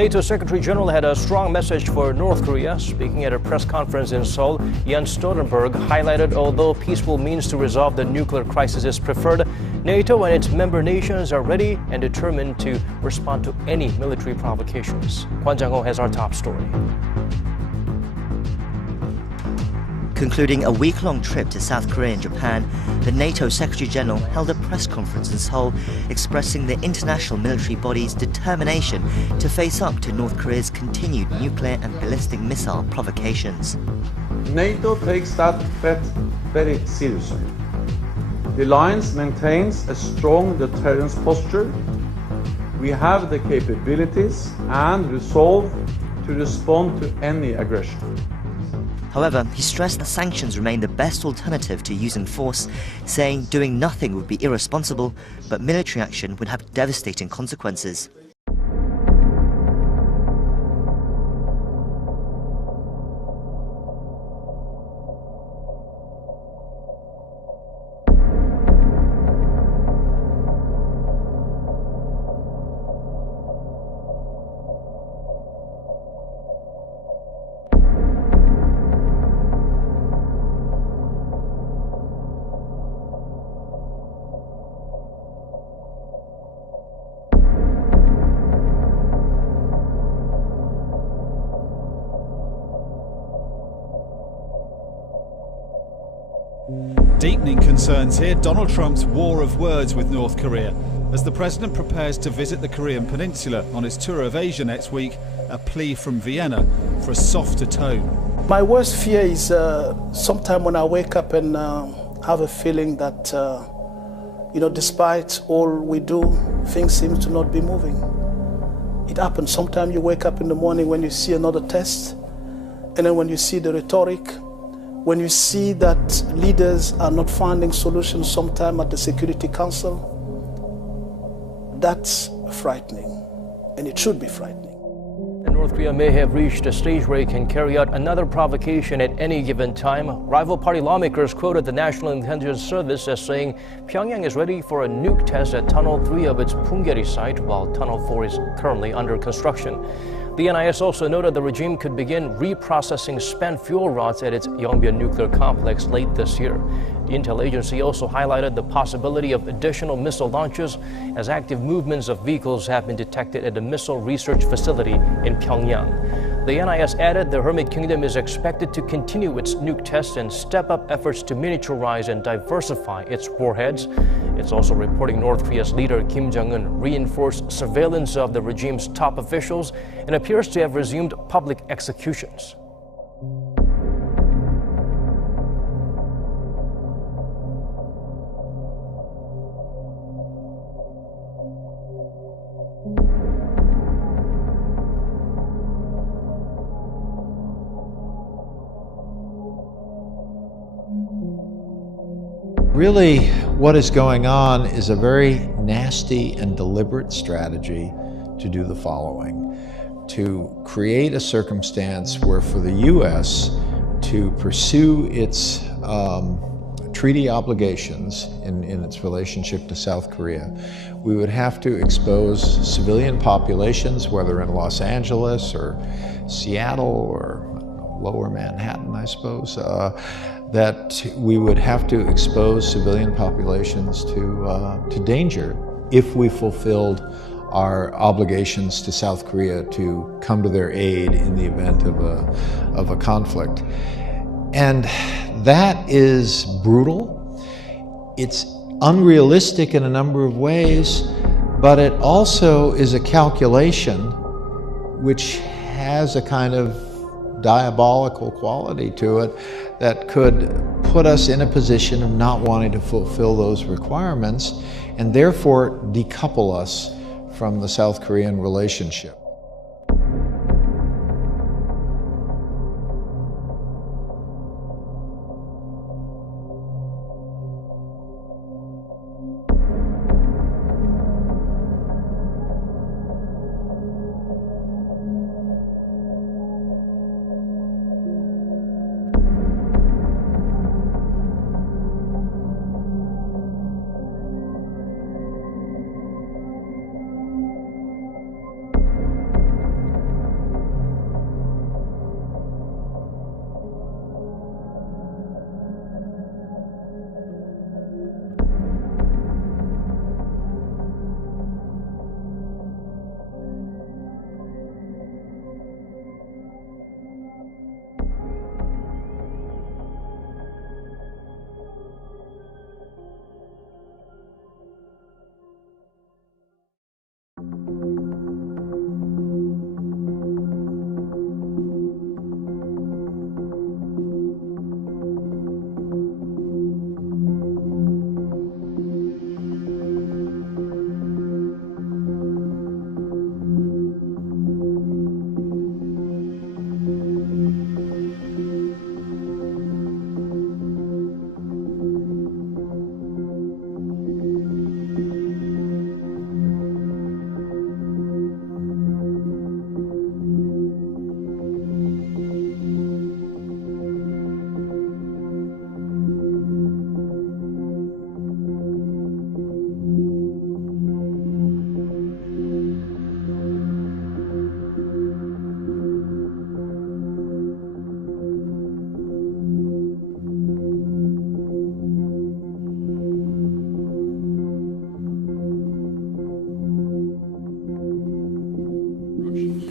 NATO Secretary General had a strong message for North Korea. Speaking at a press conference in Seoul, Jens Stoltenberg highlighted although peaceful means to resolve the nuclear crisis is preferred, NATO and its member nations are ready and determined to respond to any military provocations. Kwon Jang-ho has our top story. Concluding a week-long trip to South Korea and Japan, the NATO Secretary-General held a press conference in Seoul expressing the international military body's determination to face up to North Korea's continued nuclear and ballistic missile provocations. NATO takes that threat very seriously. The alliance maintains a strong deterrence posture. We have the capabilities and resolve to respond to any aggression. However, he stressed that sanctions remain the best alternative to using force, saying doing nothing would be irresponsible, but military action would have devastating consequences. Deepening concerns here, Donald Trump's war of words with North Korea as the president prepares to visit the Korean peninsula on his tour of Asia next week, a plea from Vienna for a softer tone. My worst fear is sometime when I wake up and have a feeling that, despite all we do, things seem to not be moving. It happens. Sometimes you wake up in the morning when you see another test, and then when you see the rhetoric, when you see that leaders are not finding solutions sometime at the Security Council, that's frightening, and it should be frightening. And North Korea may have reached a stage where it can carry out another provocation at any given time. Rival party lawmakers quoted the National Intelligence Service as saying Pyongyang is ready for a nuke test at Tunnel 3 of its Punggye-ri site, while Tunnel 4 is currently under construction. The NIS also noted the regime could begin reprocessing spent fuel rods at its Yongbyon nuclear complex late this year. The intel agency also highlighted the possibility of additional missile launches as active movements of vehicles have been detected at a missile research facility in Pyongyang. The NIS added the Hermit Kingdom is expected to continue its nuke tests and step up efforts to miniaturize and diversify its warheads. It's also reporting North Korea's leader Kim Jong-un reinforced surveillance of the regime's top officials and appears to have resumed public executions. Really, what is going on is a very nasty and deliberate strategy to do the following: to create a circumstance where for the U.S. to pursue its treaty obligations in its relationship to South Korea, we would have to expose civilian populations, whether in Los Angeles or Seattle or Lower Manhattan, I suppose, that we would have to expose civilian populations to danger if we fulfilled our obligations to South Korea to come to their aid in the event of a conflict. And that is brutal. It's unrealistic in a number of ways, but it also is a calculation which has a kind of diabolical quality to it that could put us in a position of not wanting to fulfill those requirements and therefore decouple us from the South Korean relationship.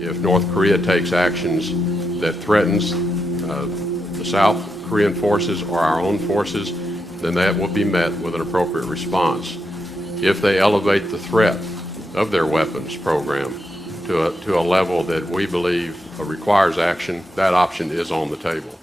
If North Korea takes actions that threatens the South Korean forces or our own forces, then that will be met with an appropriate response. If they elevate the threat of their weapons program to a level that we believe requires action, that option is on the table.